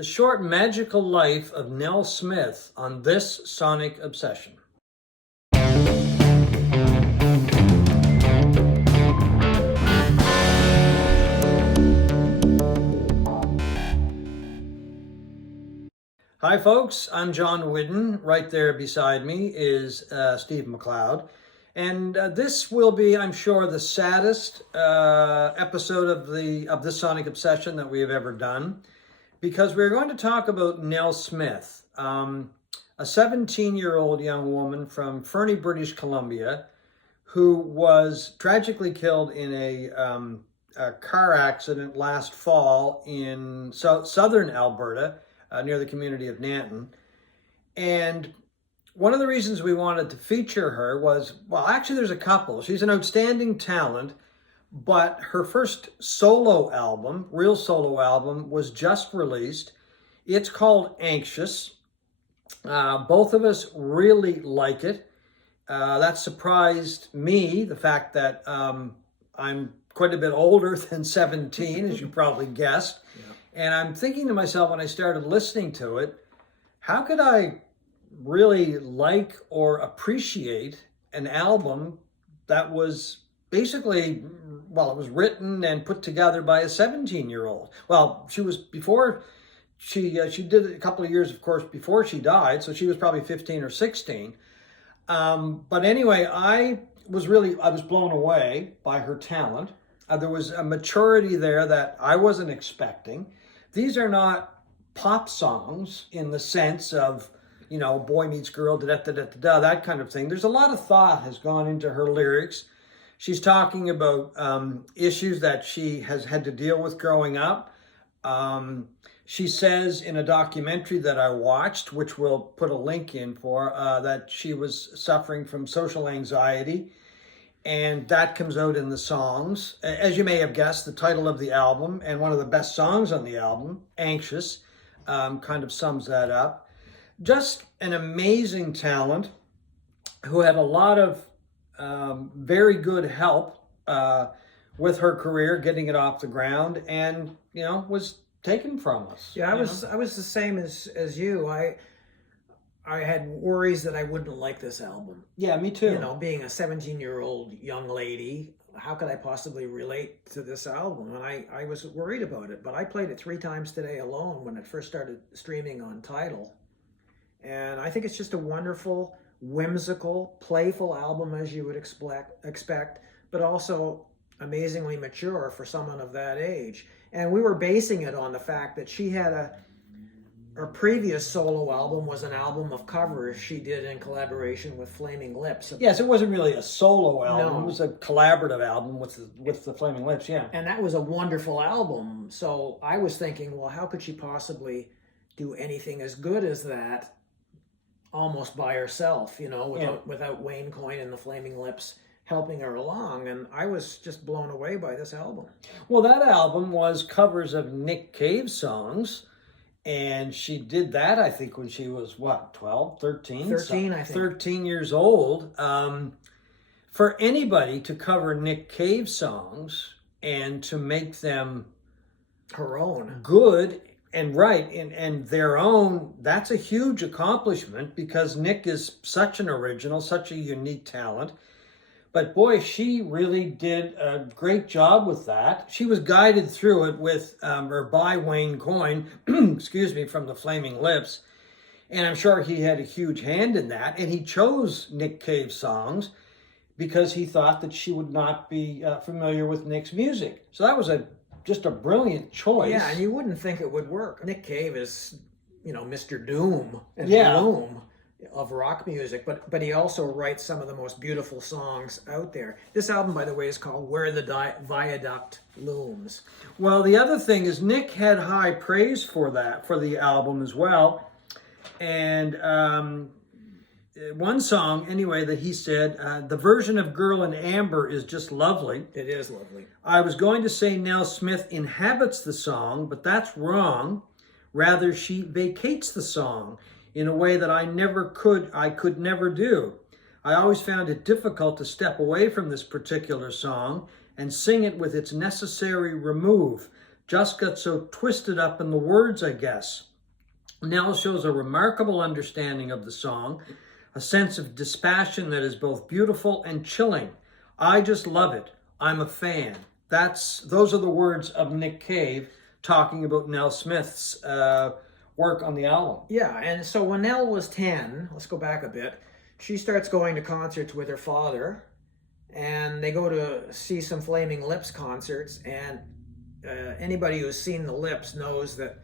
The short magical life of Nell Smith on this Sonic Obsession. Hi folks, I'm John Whidden. Right there beside me is Steve McLeod. And this will be, I'm sure, the saddest episode of this Sonic Obsession that we have ever done, because we're going to talk about Nell Smith, a 17-year-old young woman from Fernie, British Columbia, who was tragically killed in a car accident last fall in southern Alberta, near the community of Nanton. And one of the reasons we wanted to feature her was, well, actually there's a couple. She's an outstanding talent, but her first solo album, real solo album, was just released. It's called Anxious. Both of us really like it. That surprised me, the fact that I'm quite a bit older than 17, as you probably guessed. Yeah. And I'm thinking to myself when I started listening to it, how could I really like or appreciate an album that was basically, well, it was written and put together by a 17-year-old. Well, she was before, she did it a couple of years, of course, before she died, so she was probably 15 or 16. But anyway, I was blown away by her talent. There was a maturity there that I wasn't expecting. These are not pop songs in the sense of, you know, boy meets girl, da-da-da-da-da, that kind of thing. There's a lot of thought has gone into her lyrics. She's talking about issues that she has had to deal with growing up. She says in a documentary that I watched, which we'll put a link in for, that she was suffering from social anxiety. And that comes out in the songs. As you may have guessed, the title of the album and one of the best songs on the album, Anxious, kind of sums that up. Just an amazing talent who had a lot of very good help with her career, getting it off the ground, and, you know, was taken from us. Yeah, I was the same as you. I had worries that I wouldn't like this album. Yeah, me too. You know, being a 17-year-old young lady, how could I possibly relate to this album? And I was worried about it, but I played it 3 times today alone when it first started streaming on Tidal. And I think it's just a wonderful, whimsical, playful album, as you would expect, but also amazingly mature for someone of that age. And we were basing it on the fact that she had her previous solo album was an album of covers she did in collaboration with Flaming Lips. Yes, it wasn't really a solo album. No. It was a collaborative album with the Flaming Lips, yeah. And that was a wonderful album. So I was thinking, well, how could she possibly do anything as good as that almost by herself, you know, without Wayne Coyne and the Flaming Lips helping her along? And I was just blown away by this album. Well, that album was covers of Nick Cave songs. And she did that, I think, when she was, 12, 13? 13, I think. 13 years old. For anybody to cover Nick Cave songs and to make them her own, good and right, and their own, that's a huge accomplishment, because Nick is such an original, such a unique talent. But boy, she really did a great job with that. She was guided through it with, or by Wayne Coyne, excuse me, from the Flaming Lips. And I'm sure he had a huge hand in that. And he chose Nick Cave songs because he thought that she would not be familiar with Nick's music. So that was just a brilliant choice. Yeah, and you wouldn't think it would work. Nick Cave is, you know, Mr. Doom and Gloom of rock music, but he also writes some of the most beautiful songs out there. This album, by the way, is called Where the Viaduct Looms. Well, the other thing is Nick had high praise for the album as well. And one song, anyway, that he said, the version of Girl in Amber is just lovely. It is lovely. I was going to say Nell Smith inhabits the song, but that's wrong. Rather, she vacates the song in a way that I could never do. I always found it difficult to step away from this particular song and sing it with its necessary remove. Just got so twisted up in the words, I guess. Nell shows a remarkable understanding of the song, a sense of dispassion that is both beautiful and chilling. I just love it. I'm a fan. Those are the words of Nick Cave talking about Nell Smith's work on the album. Yeah, and so when Nell was 10, let's go back a bit, she starts going to concerts with her father, and they go to see some Flaming Lips concerts, and anybody who's seen the Lips knows that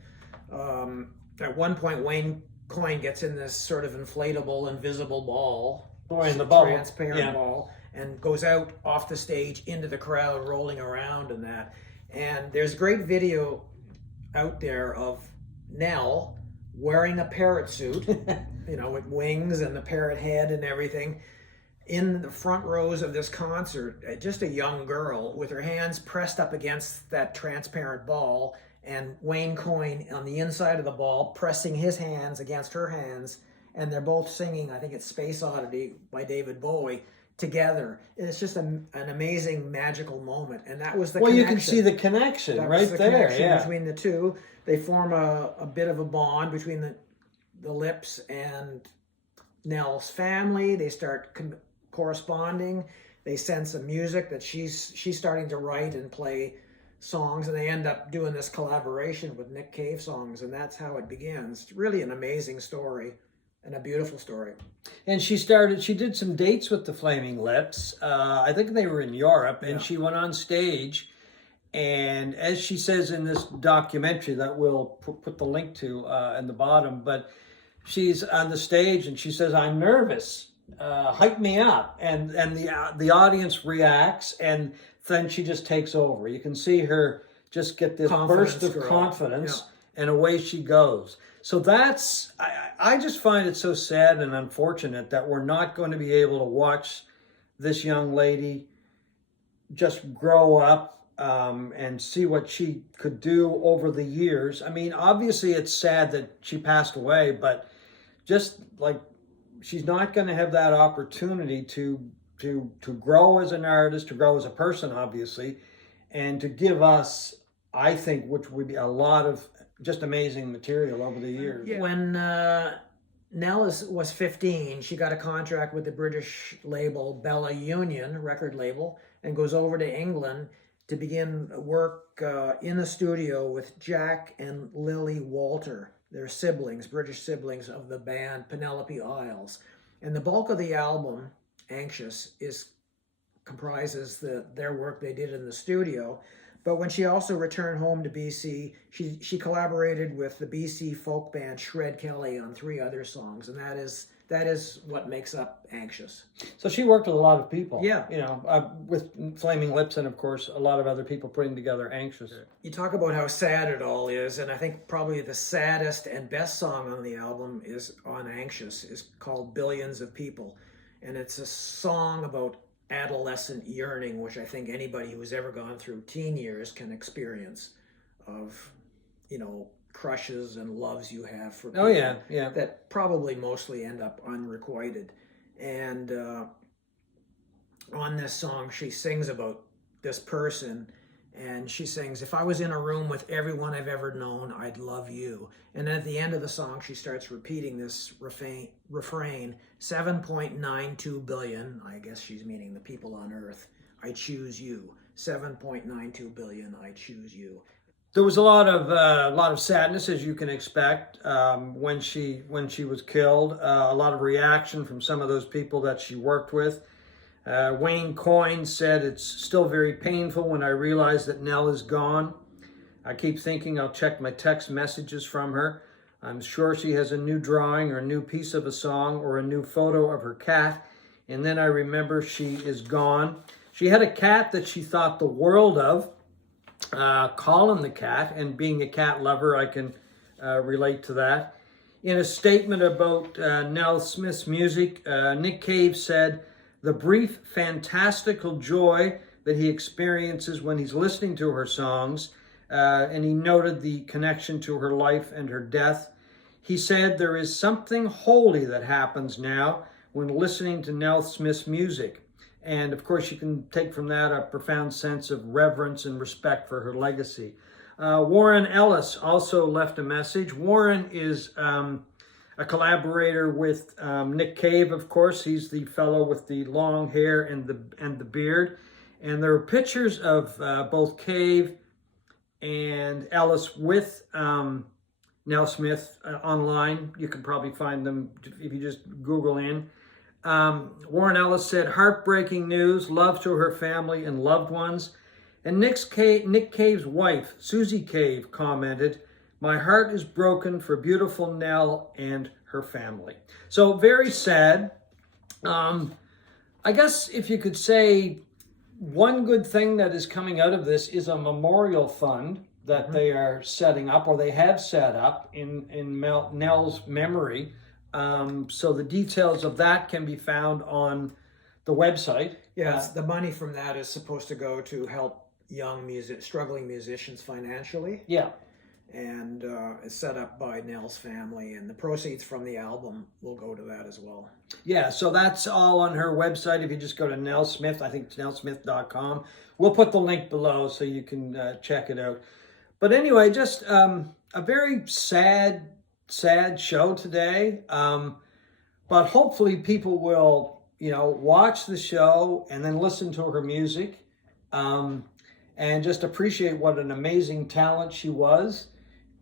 at one point Wayne Coyne gets in this sort of inflatable, invisible ball, In the bubble. transparent ball, and goes out off the stage into the crowd, rolling around and that. And there's great video out there of Nell wearing a parrot suit, with wings and the parrot head and everything, in the front rows of this concert, just a young girl with her hands pressed up against that transparent ball, and Wayne Coyne on the inside of the ball pressing his hands against her hands, and they're both singing, I think it's Space Oddity by David Bowie, together. It's just an amazing, magical moment, and that was the connection. You can see the connection right there. Yeah, between the two. They form a bit of a bond between the Lips and Nell's family. They start corresponding. They send some music that she's starting to write and play songs, and they end up doing this collaboration with Nick Cave songs, and that's how it begins. It's really an amazing story and a beautiful story. And she did some dates with the Flaming Lips. I think they were in Europe, and she went on stage. And as she says in this documentary that we'll put the link to in the bottom, but she's on the stage and she says, "I'm nervous, hype me up." And the audience reacts, and then she just takes over. You can see her just get this burst of confidence, and away she goes. So I just find it so sad and unfortunate that we're not going to be able to watch this young lady just grow up and see what she could do over the years. I mean, obviously it's sad that she passed away, but just like she's not going to have that opportunity to grow as an artist, to grow as a person, obviously, and to give us, I think, which would be a lot of just amazing material over the years. When Nell was 15, she got a contract with the British label Bella Union record label, and goes over to England to begin work in the studio with Jack and Lily Walter. They're siblings, British siblings of the band Penelope Isles. And the bulk of the album, Anxious, comprises their work they did in the studio. But when she also returned home to BC, she collaborated with the BC folk band Shred Kelly on 3 other songs, and that is what makes up Anxious. So she worked with a lot of people. Yeah. With Flaming Lips and, of course, a lot of other people putting together Anxious. You talk about how sad it all is, and I think probably the saddest and best song on the album is on Anxious, is called Billions of People. And it's a song about adolescent yearning, which I think anybody who's ever gone through teen years can experience, of, crushes and loves you have for people that probably mostly end up unrequited. And on this song, she sings about this person, and she sings, "If I was in a room with everyone I've ever known, I'd love you." And at the end of the song, she starts repeating this refrain, 7.92 billion, I guess she's meaning the people on Earth, I choose you. 7.92 billion, I choose you. There was a lot of sadness, as you can expect, when she was killed. A lot of reaction from some of those people that she worked with. Wayne Coyne said, "It's still very painful when I realize that Nell is gone. I keep thinking I'll check my text messages from her. I'm sure she has a new drawing or a new piece of a song or a new photo of her cat. And then I remember she is gone." She had a cat that she thought the world of, Colin the cat, and being a cat lover, I can relate to that. In a statement about Nell Smith's music, Nick Cave said, "The brief, fantastical joy that he experiences when he's listening to her songs," and he noted the connection to her life and her death. He said, "There is something holy that happens now when listening to Nell Smith's music." And of course, you can take from that a profound sense of reverence and respect for her legacy. Warren Ellis also left a message. Warren is a collaborator with Nick Cave, of course. He's the fellow with the long hair and the beard. And there are pictures of both Cave and Ellis with Nell Smith online. You can probably find them if you just Google in. Warren Ellis said, "Heartbreaking news, love to her family and loved ones." And Nick Cave's wife, Susie Cave, commented, "My heart is broken for beautiful Nell and her family." So very sad. I guess if you could say one good thing that is coming out of this is a memorial fund that they are setting up, or they have set up in Nell's memory. So the details of that can be found on the website. Yes, the money from that is supposed to go to help young struggling musicians financially. Yeah. And it's set up by Nell's family, and the proceeds from the album will go to that as well. Yeah, so that's all on her website. If you just go to Nell Smith, I think it's nellsmith.com. We'll put the link below so you can check it out. But anyway, just a very sad show today. But hopefully people will, watch the show and then listen to her music and just appreciate what an amazing talent she was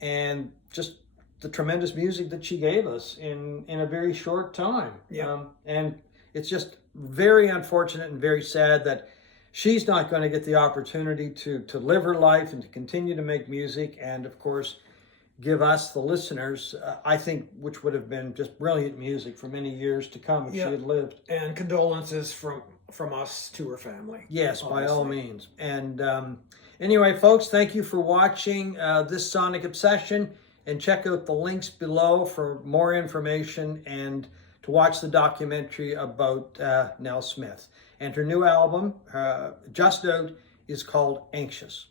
and just the tremendous music that she gave us in a very short time. Yeah. And it's just very unfortunate and very sad that she's not going to get the opportunity to live her life and to continue to make music and, of course, give us, the listeners, I think, which would have been just brilliant music for many years to come if she had lived. And condolences from us to her family. Yes, obviously. By all means. And anyway, folks, thank you for watching this Sonic Obsession, and check out the links below for more information and to watch the documentary about Nell Smith. And her new album, just out, is called Anxious.